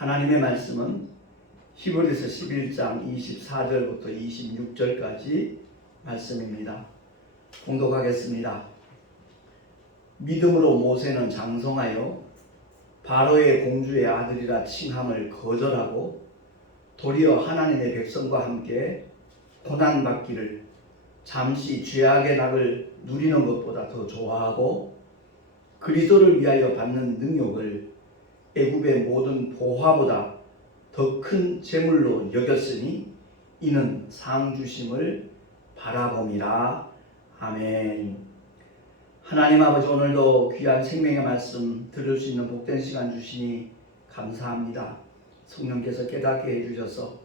하나님의 말씀은 히브리서 11장 24절부터 26절까지 말씀입니다. 봉독하겠습니다. 믿음으로 모세는 장성하여 바로의 공주의 아들이라 칭함을 거절하고 도리어 하나님의 백성과 함께 고난받기를 잠시 죄악의 낙을 누리는 것보다 더 좋아하고 그리스도를 위하여 받는 능력을 애굽의 모든 보화보다 더 큰 재물로 여겼으니 이는 상 주심을 바라봄이라. 아멘. 하나님 아버지, 오늘도 귀한 생명의 말씀 들을 수 있는 복된 시간 주시니 감사합니다. 성령께서 깨닫게 해주셔서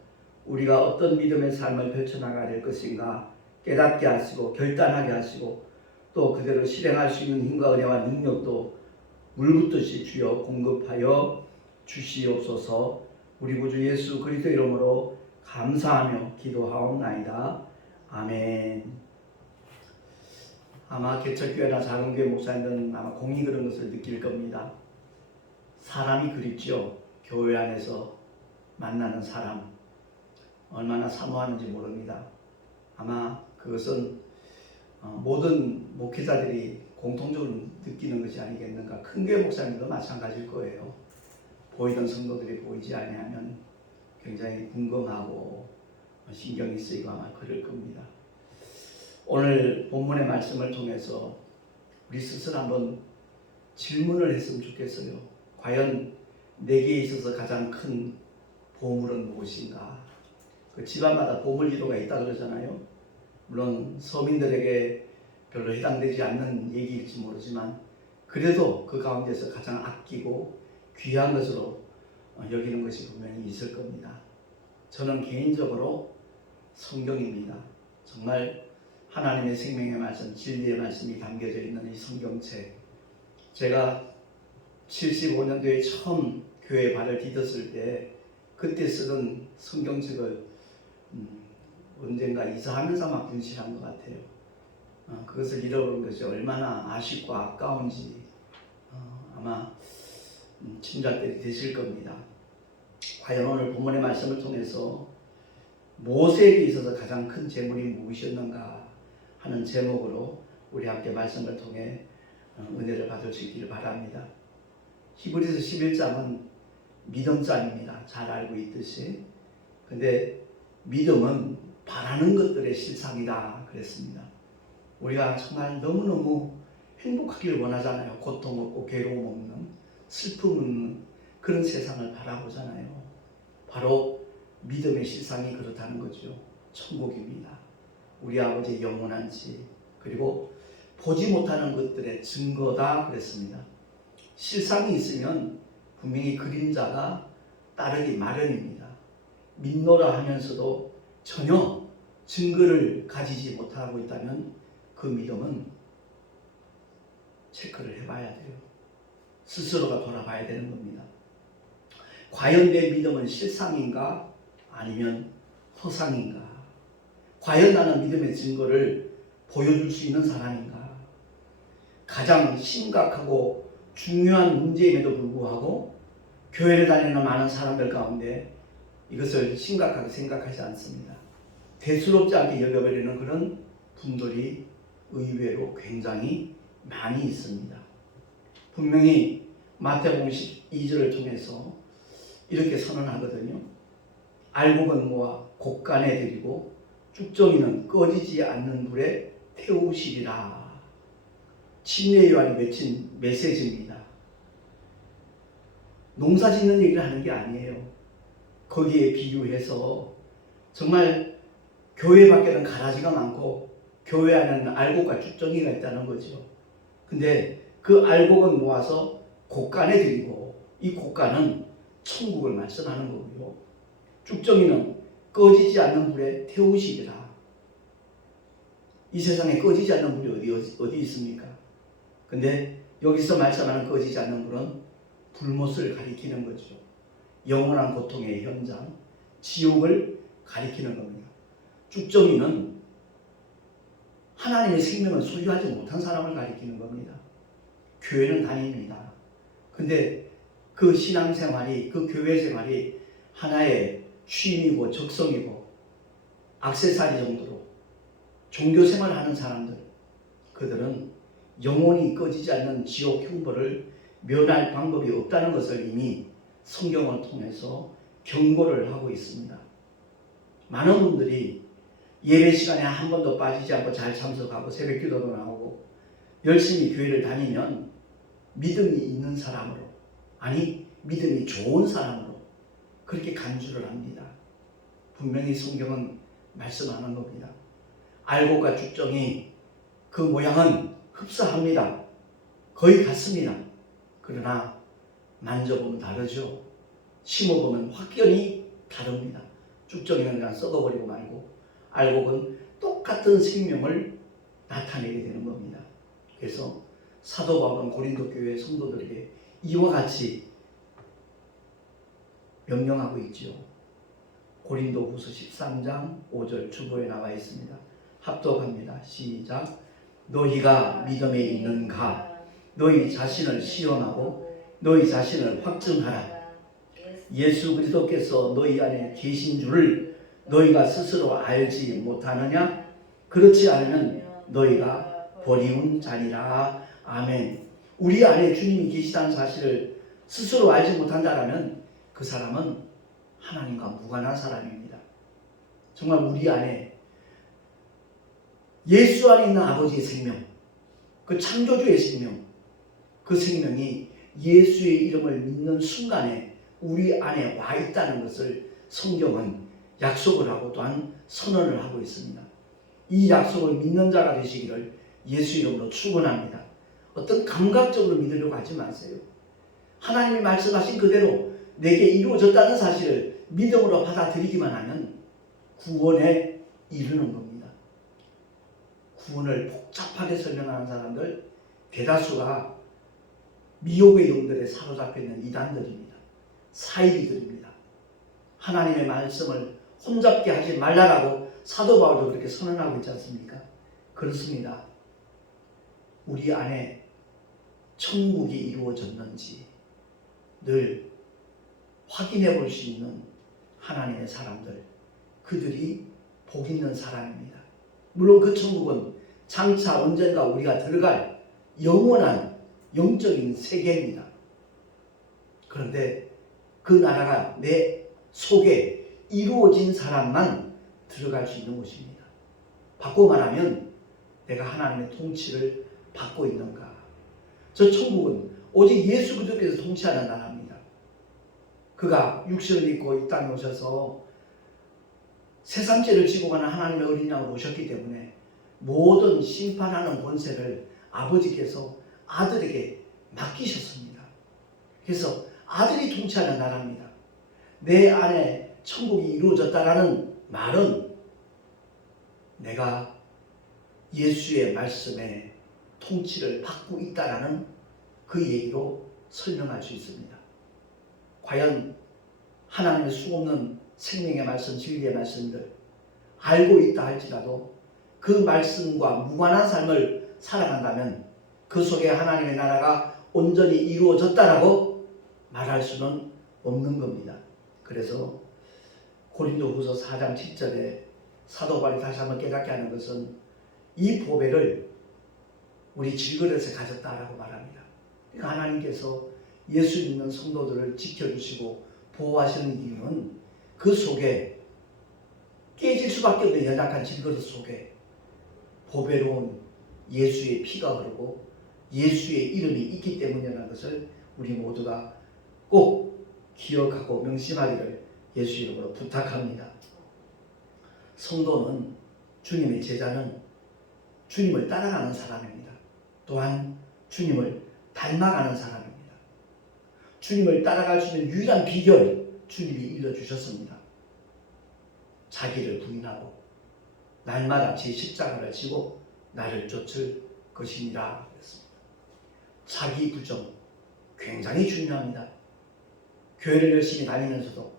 우리가 어떤 믿음의 삶을 펼쳐나가야 될 것인가 깨닫게 하시고 결단하게 하시고 또 그대로 실행할 수 있는 힘과 은혜와 능력도 물붓듯이 주여 공급하여 주시옵소서. 우리 구주 예수 그리스도 이름으로 감사하며 기도하옵나이다. 아멘. 아마 개척교회나 작은 교회 목사님들은 아마 공이 그런 것을 느낄 겁니다. 사람이 그립죠. 교회 안에서 만나는 사람 얼마나 사모하는지 모릅니다. 아마 그것은 모든 목회자들이 공통적으로 느끼는 것이 아니겠는가. 큰 교회 목사님들도 마찬가지일 거예요. 보이던 성도들이 보이지 아니하면 굉장히 궁금하고 신경이 쓰이고 아마 그럴 겁니다. 오늘 본문의 말씀을 통해서 우리 스스로 한번 질문을 했으면 좋겠어요. 과연 내게 있어서 가장 큰 보물은 무엇인가? 그 집안마다 보물지도가 있다 그러잖아요. 물론 서민들에게 별로 해당되지 않는 얘기일지 모르지만 그래도 그 가운데서 가장 아끼고 귀한 것으로 여기는 것이 분명히 있을 겁니다. 저는 개인적으로 성경입니다. 정말 하나님의 생명의 말씀, 진리의 말씀이 담겨져 있는 이 성경책. 제가 75년도에 처음 교회에 발을 디뎠을 때 그때 쓰던 성경책을 언젠가 이사하면서 막 분실한 것 같아요. 그것을 잃어버린 것이 얼마나 아쉽고 아까운지 아마 짐작들이 되실 겁니다. 과연 오늘 본문의 말씀을 통해서 모세에게 있어서 가장 큰 재물이 무엇이었는가 하는 제목으로 우리 함께 말씀을 통해 은혜를 받을 수 있기를 바랍니다. 히브리서 11장은 믿음장입니다. 잘 알고 있듯이. 근데 믿음은 바라는 것들의 실상이다 그랬습니다. 우리가 정말 너무너무 행복하기를 원하잖아요. 고통 없고 괴로움 없는, 슬픔 없는 그런 세상을 바라보잖아요. 바로 믿음의 실상이 그렇다는 거죠. 천국입니다. 우리 아버지의 영원한 집, 그리고 보지 못하는 것들의 증거다 그랬습니다. 실상이 있으면 분명히 그림자가 따르기 마련입니다. 믿노라 하면서도 전혀 증거를 가지지 못하고 있다면 그 믿음은 체크를 해봐야 돼요. 스스로가 돌아봐야 되는 겁니다. 과연 내 믿음은 실상인가 아니면 허상인가? 과연 나는 믿음의 증거를 보여줄 수 있는 사람인가? 가장 심각하고 중요한 문제임에도 불구하고 교회를 다니는 많은 사람들 가운데 이것을 심각하게 생각하지 않습니다. 대수롭지 않게 여겨버리는 그런 분들이 의외로 굉장히 많이 있습니다. 분명히 마태복음 12절을 통해서 이렇게 선언하거든요. 알곡은 모아 곡간에 들이고 쭉정이는 꺼지지 않는 불에 태우시리라. 침례 요한이 외친 메시지입니다. 농사 짓는 얘기를 하는 게 아니에요. 거기에 비유해서 정말 교회 밖에는 가라지가 많고 교회 안에는 알곡과 쭉정이가 있다는 거죠. 근데 그 알곡은 모아서 곡간에 들이고 이 곡간은 천국을 말씀하는 거고요. 쭉정이는 꺼지지 않는 불에 태우시리라. 이 세상에 꺼지지 않는 불이 어디 있습니까? 근데 여기서 말씀하는 꺼지지 않는 불은 불못을 가리키는 거죠. 영원한 고통의 현장, 지옥을 가리키는 겁니다. 쭉정이는 하나님의 생명을 소유하지 못한 사람을 가리키는 겁니다. 교회는 다닙니다. 근데 그 신앙생활이, 그 교회생활이 하나의 취미고 적성이고 액세서리 정도로 종교생활을 하는 사람들, 그들은 영원히 꺼지지 않는 지옥 형벌을 면할 방법이 없다는 것을 이미 성경을 통해서 경고를 하고 있습니다. 많은 분들이 예배 시간에 한 번도 빠지지 않고 잘 참석하고 새벽 기도도 나오고 열심히 교회를 다니면 믿음이 있는 사람으로, 아니 믿음이 좋은 사람으로 그렇게 간주를 합니다. 분명히 성경은 말씀하는 겁니다. 알곡과 죽정이 그 모양은 흡사합니다. 거의 같습니다. 그러나 만져보면 다르죠. 심어보면 확연히 다릅니다. 죽정이는 그냥 썩어버리고 말고 알곡은 똑같은 생명을 나타내게 되는 겁니다. 그래서 사도 바울은 고린도 교회 성도들에게 이와 같이 명령하고 있지요. 고린도후서 13장 5절 주보에 나와 있습니다. 합독합니다. 시작. 너희가 믿음에 있는가? 너희 자신을 시험하고 너희 자신을 확증하라. 예수 그리스도께서 너희 안에 계신 줄을 너희가 스스로 알지 못하느냐? 그렇지 않으면 너희가 버리운 자니라. 아멘. 우리 안에 주님이 계시다는 사실을 스스로 알지 못한다라면 그 사람은 하나님과 무관한 사람입니다. 정말 우리 안에 예수 안에 있는 아버지의 생명, 그 창조주의 생명, 그 생명이 예수의 이름을 믿는 순간에 우리 안에 와 있다는 것을 성경은 약속을 하고 또한 선언을 하고 있습니다. 이 약속을 믿는 자가 되시기를 예수 이름으로 축원합니다. 어떤 감각적으로 믿으려고 하지 마세요. 하나님이 말씀하신 그대로 내게 이루어졌다는 사실을 믿음으로 받아들이기만 하면 구원에 이르는 겁니다. 구원을 복잡하게 설명하는 사람들 대다수가 미혹의 영들에 사로잡혀 있는 이단들입니다. 사이비들입니다. 하나님의 말씀을 혼잡게 하지 말라라고 사도 바울도 그렇게 선언하고 있지 않습니까? 그렇습니다. 우리 안에 천국이 이루어졌는지 늘 확인해 볼 수 있는 하나님의 사람들, 그들이 복 있는 사람입니다. 물론 그 천국은 장차 언젠가 우리가 들어갈 영원한 영적인 세계입니다. 그런데 그 나라가 내 속에 이루어진 사람만 들어갈 수 있는 곳입니다. 바꿔 말하면 내가 하나님의 통치를 받고 있는가? 저 천국은 오직 예수 그리스도께서 통치하는 나라입니다. 그가 육신을 입고 이 땅에 오셔서 세상죄를 지고 가는 하나님의 어린 양으로 오셨기 때문에 모든 심판하는 권세를 아버지께서 아들에게 맡기셨습니다. 그래서 아들이 통치하는 나라입니다. 내 안에 천국이 이루어졌다라는 말은 내가 예수의 말씀에 통치를 받고 있다라는 그 얘기로 설명할 수 있습니다. 과연 하나님의 수없는 생명의 말씀, 진리의 말씀들 알고 있다 할지라도 그 말씀과 무관한 삶을 살아간다면 그 속에 하나님의 나라가 온전히 이루어졌다라고 말할 수는 없는 겁니다. 그래서 고린도후서 4장 7절에 사도 바울이 다시 한번 깨닫게 하는 것은 이 보배를 우리 질그릇에 가졌다라고 말합니다. 그러니까 하나님께서 예수 믿는 성도들을 지켜주시고 보호하시는 이유는 그 속에 깨질 수밖에 없는 연약한 질그릇 속에 보배로운 예수의 피가 흐르고 예수의 이름이 있기 때문이라는 것을 우리 모두가 꼭 기억하고 명심하기를 예수 이름으로 부탁합니다. 성도는, 주님의 제자는 주님을 따라가는 사람입니다. 또한 주님을 닮아가는 사람입니다. 주님을 따라갈 수 있는 유일한 비결 주님이 일러주셨습니다. 자기를 부인하고 날마다 제 십자가를 지고 나를 쫓을 것이니라 그랬습니다. 자기 부정 굉장히 중요합니다. 교회를 열심히 다니면서도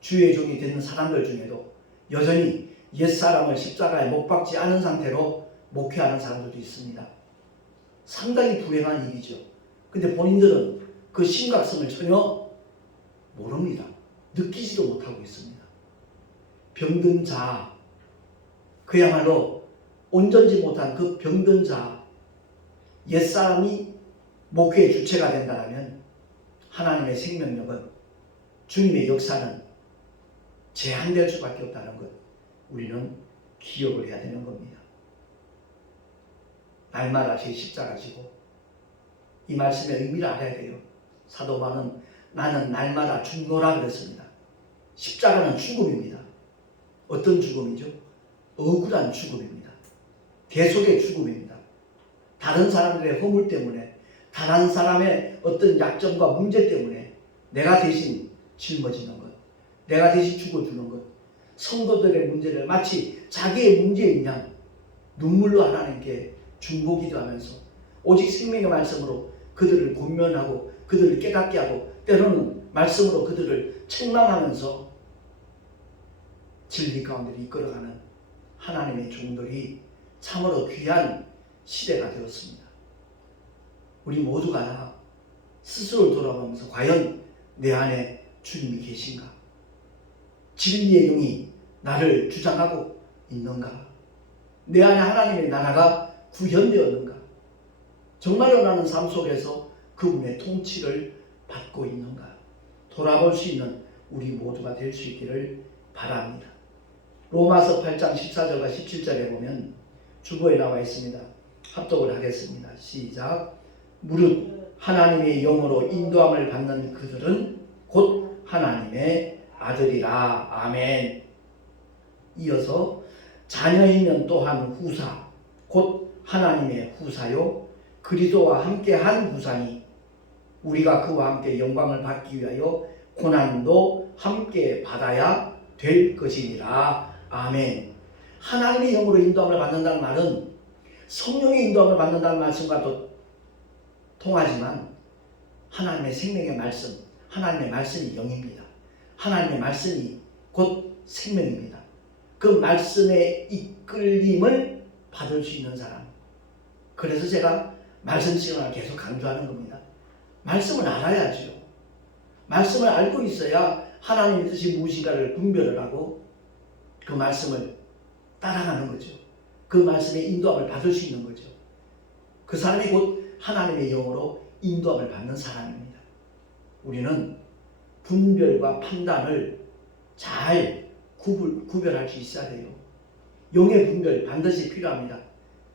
주의 종이 되는 사람들 중에도 여전히 옛사람을 십자가에 못 박지 않은 상태로 목회하는 사람들도 있습니다. 상당히 불행한 일이죠. 근데 본인들은 그 심각성을 전혀 모릅니다. 느끼지도 못하고 있습니다. 병든 자, 그야말로 온전지 못한 그 병든 자, 옛사람이 목회의 주체가 된다면 하나님의 생명력은, 주님의 역사는 제한될 수밖에 없다는 것, 우리는 기억을 해야 되는 겁니다. 날마다 제 십자가 지고, 이 말씀의 의미를 알아야 돼요. 사도 바울은 나는 날마다 죽노라 그랬습니다. 십자가는 죽음입니다. 어떤 죽음이죠? 억울한 죽음입니다. 대속의 죽음입니다. 다른 사람들의 허물 때문에, 다른 사람의 어떤 약점과 문제 때문에 내가 대신 짊어지는 것, 내가 대신 죽어주는 것, 성도들의 문제를 마치 자기의 문제인 양 눈물로 하나님께 중보기도하면서 오직 생명의 말씀으로 그들을 권면하고 그들을 깨닫게 하고 때로는 말씀으로 그들을 책망하면서 진리 가운데 이끌어가는 하나님의 종들이 참으로 귀한 시대가 되었습니다. 우리 모두가 스스로를 돌아보면서 과연 내 안에 주님이 계신가? 진리의 영이 나를 주장하고 있는가? 내 안에 하나님의 나라가 구현되었는가? 정말로 나는 삶 속에서 그분의 통치를 받고 있는가? 돌아볼 수 있는 우리 모두가 될 수 있기를 바랍니다. 로마서 8장 14절과 17절에 보면 주보에 나와 있습니다. 합독을 하겠습니다. 시작. 무릇 하나님의 영으로 인도함을 받는 그들은 곧 하나님의 아들이라. 아멘. 이어서 자녀이면 또한 후사, 곧 하나님의 후사요 그리스도와 함께한 후사니 우리가 그와 함께 영광을 받기 위하여 고난도 함께 받아야 될 것이니라. 아멘. 하나님의 영으로 인도함을 받는다는 말은 성령의 인도함을 받는다는 말씀과도 통하지만 하나님의 생명의 말씀, 하나님의 말씀이 영입니다. 하나님의 말씀이 곧 생명입니다. 그 말씀의 이끌림을 받을 수 있는 사람. 그래서 제가 말씀 시간을 계속 강조하는 겁니다. 말씀을 알아야죠. 말씀을 알고 있어야 하나님의 뜻이 무엇인가를 분별을 하고 그 말씀을 따라가는 거죠. 그 말씀의 인도함을 받을 수 있는 거죠. 그 사람이 곧 하나님의 영으로 인도함을 받는 사람입니다. 우리는 분별과 판단을 잘 구별할 수 있어야 돼요. 영의 분별 반드시 필요합니다.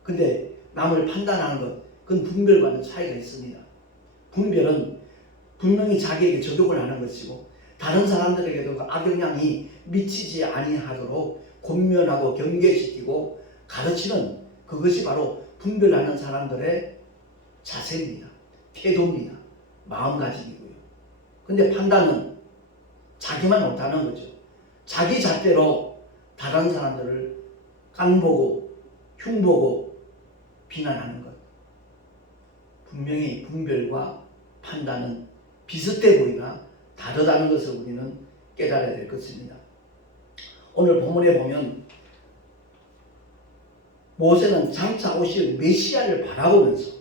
근데 남을 판단하는 것, 그건 분별과는 차이가 있습니다. 분별은 분명히 자기에게 적용을 하는 것이고 다른 사람들에게도 그 악영향이 미치지 아니하도록 권면하고 경계시키고 가르치는 그것이 바로 분별하는 사람들의 자세입니다. 태도입니다. 마음가짐이고요. 근데 판단은 자기만 못하는 거죠. 자기 잣대로 다른 사람들을 깐보고 흉보고 비난하는 것. 분명히 분별과 판단은 비슷해 보이나 다르다는 것을 우리는 깨달아야 될 것입니다. 오늘 본문에 보면 모세는 장차 오실 메시아를 바라보면서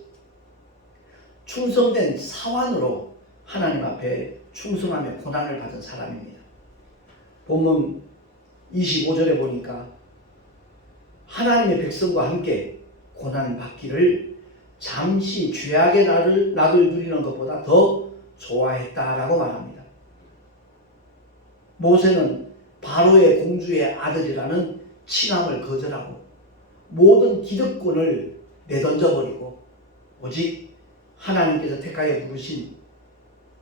충성된 사환으로 하나님 앞에 충성하며 고난을 받은 사람입니다. 본문 25절에 보니까 하나님의 백성과 함께 고난을 받기를 잠시 죄악의 낙을 누리는 것보다 더 좋아했다라고 말합니다. 모세는 바로의 공주의 아들이라는 칭함을 거절하고 모든 기득권을 내던져버리고 오직 하나님께서 택하여 부르신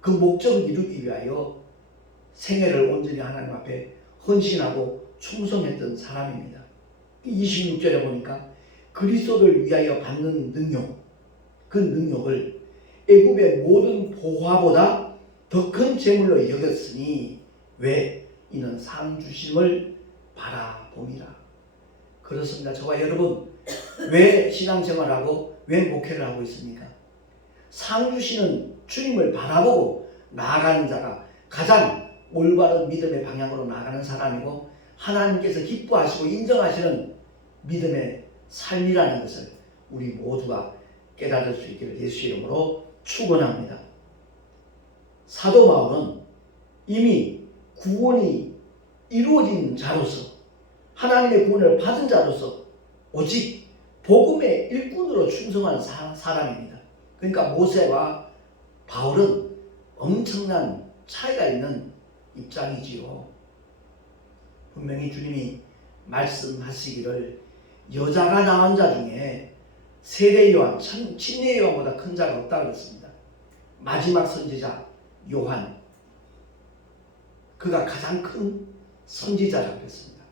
그 목적을 이루기 위하여 생애를 온전히 하나님 앞에 헌신하고 충성했던 사람입니다. 26절에 보니까 그리스도를 위하여 받는 능력, 그 능력을 애굽의 모든 보화보다 더 큰 재물로 여겼으니 왜? 이는 상 주심을 바라봄이라. 그렇습니다. 저와 여러분 왜 신앙생활하고 왜 목회를 하고 있습니까? 상 주시는 주님을 바라보고 나아가는 자가 가장 올바른 믿음의 방향으로 나아가는 사람이고 하나님께서 기뻐하시고 인정하시는 믿음의 삶이라는 것을 우리 모두가 깨달을 수 있기를 예수 이름으로 축원합니다. 사도 바울은 이미 구원이 이루어진 자로서 하나님의 구원을 받은 자로서 오직 복음의 일꾼으로 충성한 사람입니다. 그러니까 모세와 바울은 엄청난 차이가 있는 입장이지요. 분명히 주님이 말씀하시기를 여자가 낳은 자 중에 세례 요한, 침례 요한보다 큰 자가 없다 그랬습니다. 마지막 선지자 요한, 그가 가장 큰 선지자라고 했습니다.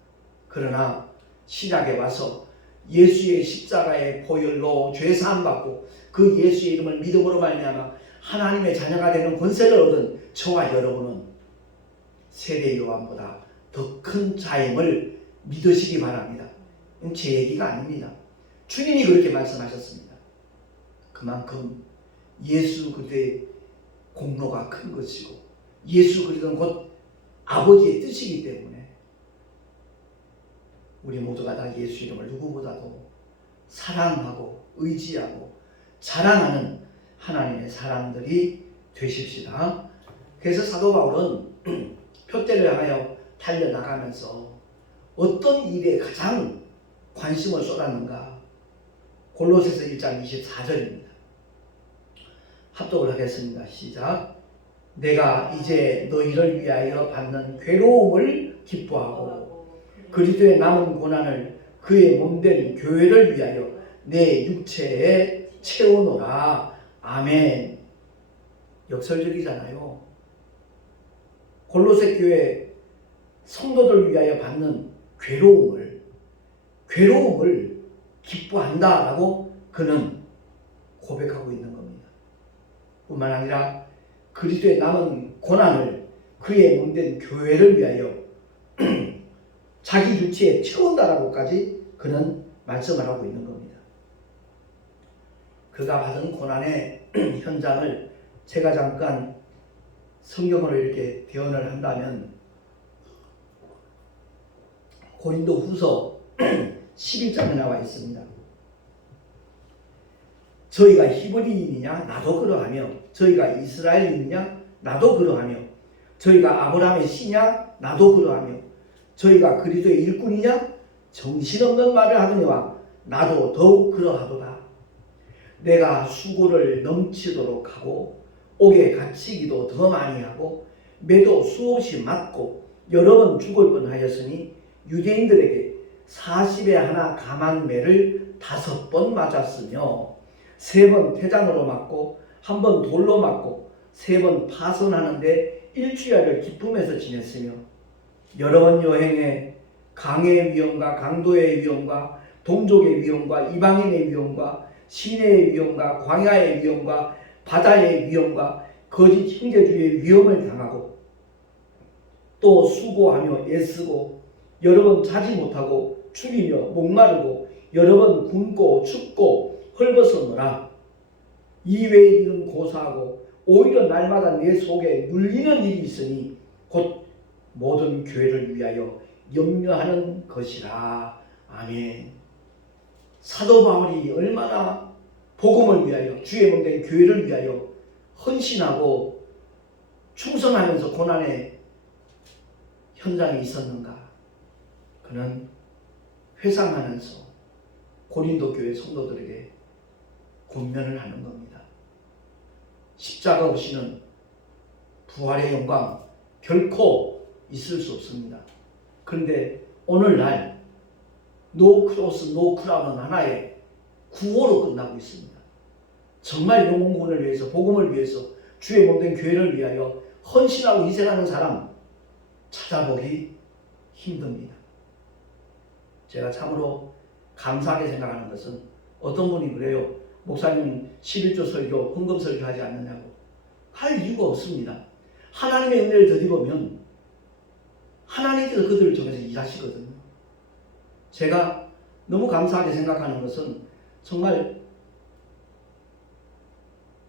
그러나 신약에 와서 예수의 십자가의 보혈로 죄사함 받고 그 예수의 이름을 믿음으로 말미암아 하나님의 자녀가 되는 권세를 얻은 저와 여러분은 세례 요한보다 더 큰 자임을 믿으시기 바랍니다. 제 얘기가 아닙니다. 주님이 그렇게 말씀하셨습니다. 그만큼 예수 그리스도의 공로가 큰 것이고 예수 그리스도는 곧 아버지의 뜻이기 때문에 우리 모두가 다 예수 이름을 누구보다도 사랑하고 의지하고 자랑하는 하나님의 사람들이 되십시다. 그래서 사도 바울은 표대를 향하여 달려나가면서 어떤 일에 가장 관심을 쏟았는가? 골로새서 1장 24절입니다. 합독을 하겠습니다. 시작. 내가 이제 너희를 위하여 받는 괴로움을 기뻐하고 그리스도의 남은 고난을 그의 몸된 교회를 위하여 내 육체에 채우노라. 아멘. 역설적이잖아요. 골로새 교회 성도들 위하여 받는 괴로움을 기뻐한다라고 그는 고백하고 있는 겁니다. 뿐만 아니라 그리스도의 남은 고난을 그의 몸된 교회를 위하여 자기 육체에 채운다라고까지 그는 말씀을 하고 있는 겁니다. 그가 받은 고난의 현장을 제가 잠깐 성경으로 이렇게 대언을 한다면 고린도 후서 11장에 나와 있습니다. 저희가 히브리인이냐? 나도 그러하며 저희가 이스라엘인이냐? 나도 그러하며 저희가 아브라함의 씨냐? 나도 그러하며 저희가 그리스도의 일꾼이냐? 정신없는 말을 하느니와 나도 더욱 그러하도다. 내가 수고를 넘치도록 하고 옥에 갇히기도 더 많이 하고 매도 수없이 맞고 여러 번 죽을 뻔하였으니 유대인들에게 40에 하나 감한 매를 5번 맞았으며 3번 태장으로 맞고 1번 돌로 맞고 3번 파선하는데 일주일을 기쁨에서 지냈으며 여러 번 여행에 강의 위험과 강도의 위험과 동족의 위험과 이방인의 위험과 시내의 위험과 광야의 위험과 바다의 위험과 거짓 형제주의의 위험을 당하고 또 수고하며 애쓰고 여러 번 자지 못하고 추리며 목마르고 여러 번 굶고 춥고 헐벗었노라. 이외의 일은 고사하고 오히려 날마다 내 속에 눌리는 일이 있으니 곧 모든 교회를 위하여 염려하는 것이라. 아멘. 사도 바울이 얼마나 복음을 위하여 주의 몸된 교회를 위하여 헌신하고 충성하면서 고난의 현장에 있었는가. 그는 회상하면서 고린도 교회 성도들에게 권면을 하는 겁니다. 십자가 없이는 부활의 영광 결코 있을 수 없습니다. 그런데 오늘날 노 크로스 노 크라운은 하나의 구호로 끝나고 있습니다. 정말 영혼구원을 위해서 복음을 위해서 주의 몸된 교회를 위하여 헌신하고 희생하는 사람 찾아보기 힘듭니다. 제가 참으로 감사하게 생각하는 것은 어떤 분이 그래요. 목사님 11조 설교, 헌금 설교 하지 않느냐고. 할 이유가 없습니다. 하나님의 은혜를 더 입으면 하나님께서 그들을 통해서 일하시거든요. 제가 너무 감사하게 생각하는 것은 정말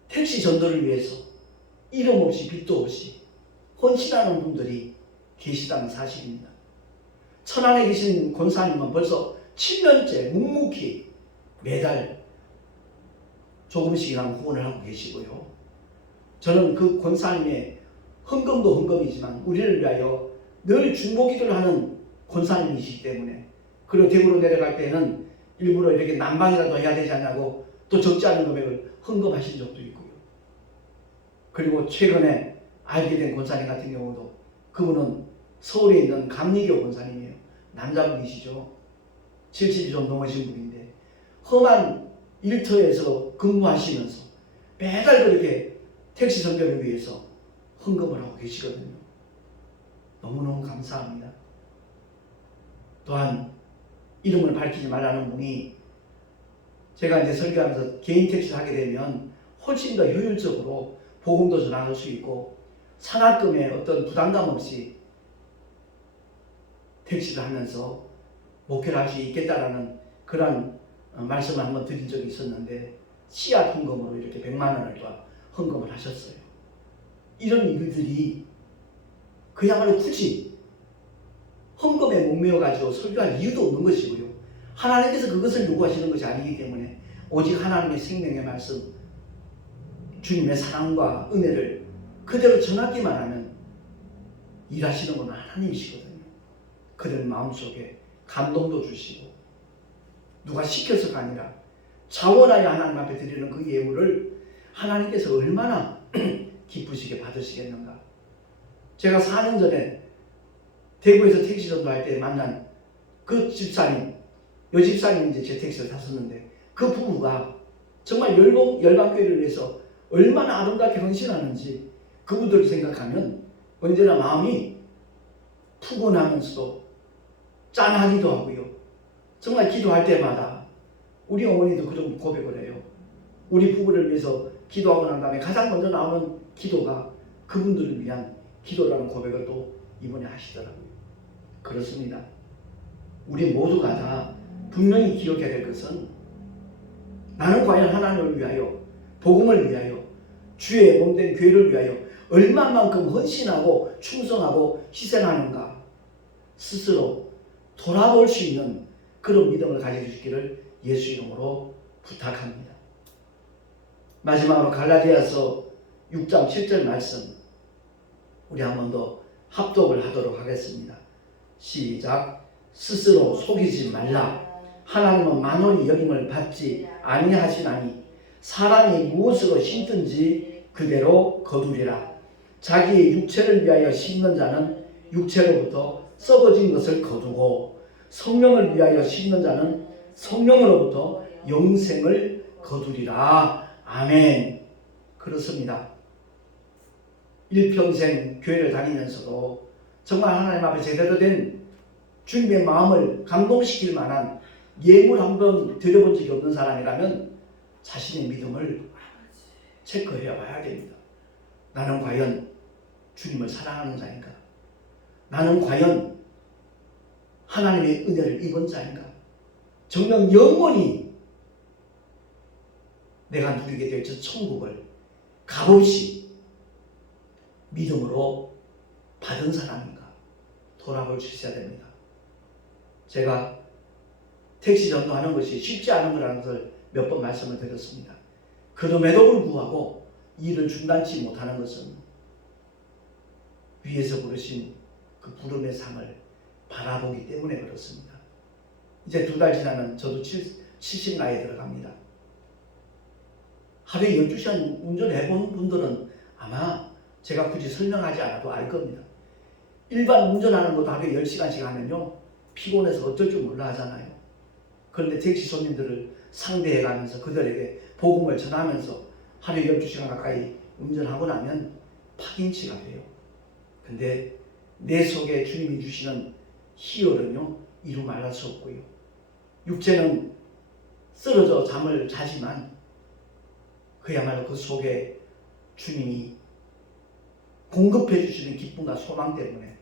택시 전도를 위해서 이름 없이 빚도 없이 헌신하는 분들이 계시다는 사실입니다. 천안에 계신 권사님은 벌써 7년째 묵묵히 매달 조금씩이나마 후원을 하고 계시고요. 저는 그 권사님의 헌금도 헌금이지만 우리를 위하여 늘 중보기도를 하는 권사님이시기 때문에, 그리고 대구로 내려갈 때는 일부러 이렇게 난방이라도 해야 되지 않냐고 또 적지 않은 금액을 헌금하신 적도 있고요. 그리고 최근에 알게 된 권사님 같은 경우도, 그분은 서울에 있는 감리교 권사님이에요. 남자분이시죠. 70이 좀 넘으신 분인데 험한 일터에서 근무하시면서 매달 그렇게 택시 선교를 위해서 헌금을 하고 계시거든요. 너무너무 감사합니다. 또한 이름을 밝히지 말라는 분이, 제가 이제 설교하면서 개인 택시를 하게 되면 훨씬 더 효율적으로 복음도 전할 수 있고 산학금에 어떤 부담감 없이 택시를 하면서 목회를 할 수 있겠다라는 그런 말씀을 한번 드린 적이 있었는데, 씨앗 헌금으로 이렇게 100만 원을 또 헌금을 하셨어요. 이런 일들이 그야말로 굳이 헌금에 목매어가지고 설교할 이유도 없는 것이고요. 하나님께서 그것을 요구하시는 것이 아니기 때문에 오직 하나님의 생명의 말씀, 주님의 사랑과 은혜를 그대로 전하기만 하면 일하시는 건 하나님이시거든요. 그들 마음속에 감동도 주시고, 누가 시켜서가 아니라 자원하여 하나님 앞에 드리는 그 예물을 하나님께서 얼마나 기쁘시게 받으시겠는가. 제가 4년 전에 대구에서 택시 전도할 때 만난 그 집사님, 여 집사님이 이제 제 택시를 탔었는데, 그 부부가 정말 열방교회를 위해서 얼마나 아름답게 헌신하는지 그분들을 생각하면 언제나 마음이 푸근하면서도 짠하기도 하고요. 정말 기도할 때마다 우리 어머니도 그 정도 고백을 해요. 우리 부부를 위해서 기도하고 난 다음에 가장 먼저 나오는 기도가 그분들을 위한 기도라는 고백을 또 이번에 하시더라고요. 그렇습니다. 우리 모두가 다 분명히 기억해야 될 것은, 나는 과연 하나님을 위하여, 복음을 위하여, 주의 몸된 교회를 위하여 얼마만큼 헌신하고 충성하고 희생하는가, 스스로 돌아볼 수 있는 그런 믿음을 가져주시기를 예수 이름으로 부탁합니다. 마지막으로 갈라디아서 6장 7절 말씀 우리 한 번 더 합독을 하도록 하겠습니다. 시작. 스스로 속이지 말라. 하나님은 만원이 여김을 받지 아니하시나니 사람이 무엇으로 심든지 그대로 거두리라. 자기의 육체를 위하여 심는 자는 육체로부터 썩어진 것을 거두고, 성령을 위하여 심는 자는 성령으로부터 영생을 거두리라. 아멘. 그렇습니다. 일평생 교회를 다니면서도 정말 하나님 앞에 제대로 된 주님의 마음을 감동시킬 만한 예물 한번 드려본 적이 없는 사람이라면 자신의 믿음을 체크해 봐야 됩니다. 나는 과연 주님을 사랑하는 자인가? 나는 과연 하나님의 은혜를 입은 자인가? 정녕 영원히 내가 누리게 될 저 천국을 값없이 믿음으로 받은 사람인가? 돌아볼 수 있어야 됩니다. 제가 택시 전도하는 것이 쉽지 않은 거라는 것을 몇 번 말씀을 드렸습니다. 그럼에도 불구하고 일을 중단치 못하는 것은 위에서 부르신 그 부름의 상을 바라보기 때문에 그렇습니다. 이제 2달 지나면 저도 70 나이에 들어갑니다. 하루에 12시간 운전해본 분들은 아마 제가 굳이 설명하지 않아도 알 겁니다. 일반 운전하는 것도 하루에 10시간씩 하면요, 피곤해서 어쩔 줄 몰라 하잖아요. 그런데 택시 손님들을 상대해가면서 그들에게 복음을 전하면서 하루에 12시간 가까이 운전하고 나면 파김치가 돼요. 근데 내 속에 주님이 주시는 희열은요, 이루 말할 수 없고요. 육체는 쓰러져 잠을 자지만 그야말로 그 속에 주님이 공급해 주시는 기쁨과 소망 때문에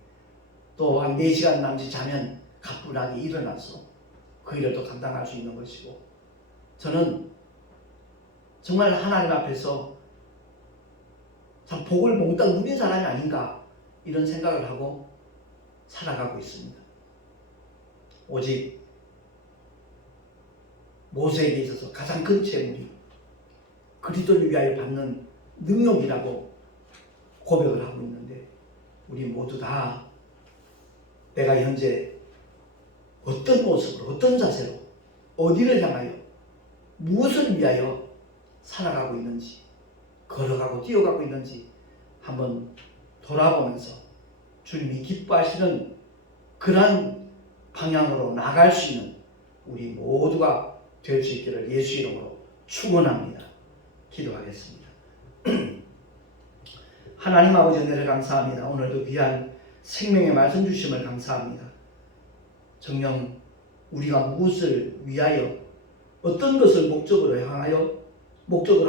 또 한 4시간 남짓 자면 가뿐하게 일어나서 그 일을 또 감당할 수 있는 것이고, 저는 정말 하나님 앞에서 참 복을 몽땅 누린 사람이 아닌가 이런 생각을 하고 살아가고 있습니다. 오직 모세에게 있어서 가장 큰 재물이 그리스도를 위하여 받는 능력이라고 고백을 하고 있는데, 우리 모두 다 내가 현재 어떤 모습으로, 어떤 자세로, 어디를 향하여, 무엇을 위하여 살아가고 있는지, 걸어가고 뛰어가고 있는지 한번 돌아보면서 주님이 기뻐하시는 그러한 방향으로 나갈 수 있는 우리 모두가 될 수 있기를 예수 이름으로 축원합니다. 기도하겠습니다. 하나님 아버지 은혜를 감사합니다. 오늘도 귀한 생명의 말씀 주심을 감사합니다. 정녕 우리가 무엇을 위하여 어떤 것을 목적으로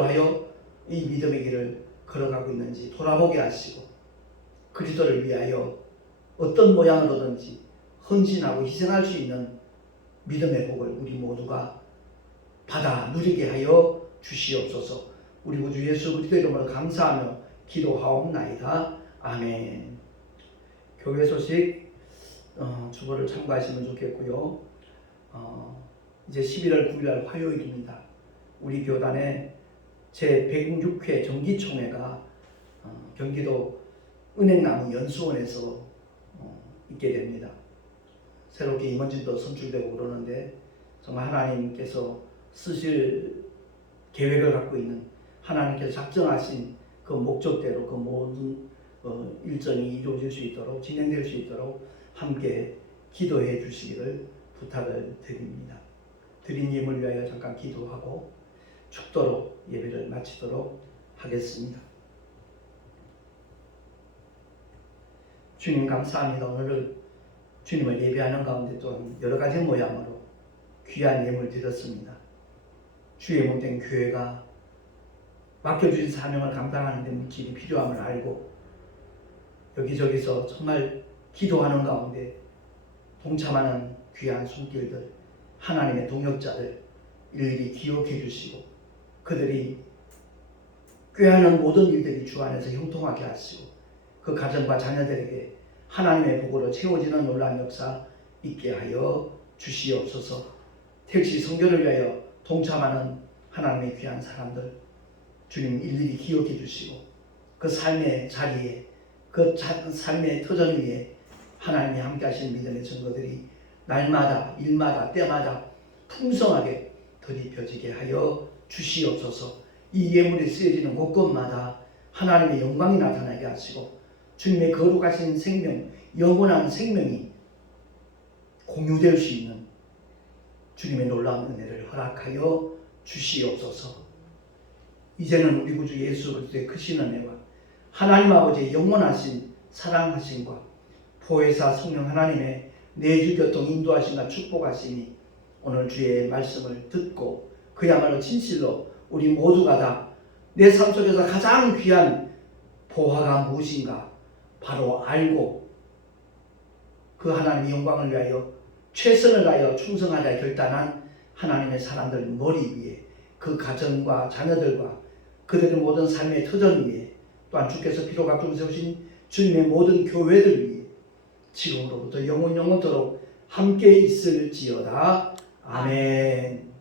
하여 이 믿음의 길을 걸어가고 있는지 돌아보게 하시고 그리스도를 위하여 어떤 모양으로든지 헌신하고 희생할 수 있는 믿음의 복을 우리 모두가 받아 누리게 하여 주시옵소서. 우리 구주 예수 그리스도 이름으로 감사하며 기도하옵나이다. 아멘. 교회 소식 주보를 참고하시면 좋겠고요. 이제 11월 9일 화요일입니다. 우리 교단의 제106회 정기총회가 경기도 은행나무 연수원에서 있게 됩니다. 새롭게 임원진도 선출되고 그러는데 정말 하나님께서 쓰실 계획을 갖고 있는 하나님께서 작정하신 그 목적대로 그 모든 일정이 이루어질 수 있도록 진행될 수 있도록 함께 기도해 주시기를 부탁을 드립니다. 드린 예물 위하여 잠깐 기도하고 축도로 예배를 마치도록 하겠습니다. 주님 감사합니다. 오늘 주님을 예배하는 가운데 또한 여러 가지 모양으로 귀한 예물 드렸습니다. 주의 몸된 교회가 맡겨주신 사명을 감당하는 데 물질이 필요함을 알고 여기저기서 정말 기도하는 가운데 동참하는 귀한 손길들, 하나님의 동역자들 일일이 기억해 주시고 그들이 꾀하는 모든 일들이 주 안에서 형통하게 하시고 그 가정과 자녀들에게 하나님의 복으로 채워지는 놀라운 역사 있게 하여 주시옵소서. 택시 선교를 위하여 동참하는 하나님의 귀한 사람들 주님 일일이 기억해 주시고 그 삶의 자리에 그 삶의 터전 위에 하나님이 함께 하시는 믿음의 증거들이 날마다 일마다 때마다 풍성하게 덧입혀지게 하여 주시옵소서. 이 예물이 쓰여지는 곳곳마다 하나님의 영광이 나타나게 하시고 주님의 거룩하신 생명, 영원한 생명이 공유될 수 있는 주님의 놀라운 은혜를 허락하여 주시옵소서. 이제는 우리 구주 예수 그리스도의 크신 은혜와 하나님 아버지의 영원하신 사랑하심과 보혜사 성령 하나님의 내주교통 인도하심과 축복하심이 오늘 주의 말씀을 듣고 그야말로 진실로 우리 모두가 다 내 삶 속에서 가장 귀한 보화가 무엇인가 바로 알고 그 하나님의 영광을 위하여 최선을 다하여 충성하자 결단한 하나님의 사람들 머리 위에 그 가정과 자녀들과 그들의 모든 삶의 터전 위에 또한 주께서 피로 값주고 세우신 주님의 모든 교회들 위에 지금으로부터 영원토록 함께 있을지어다. 아멘.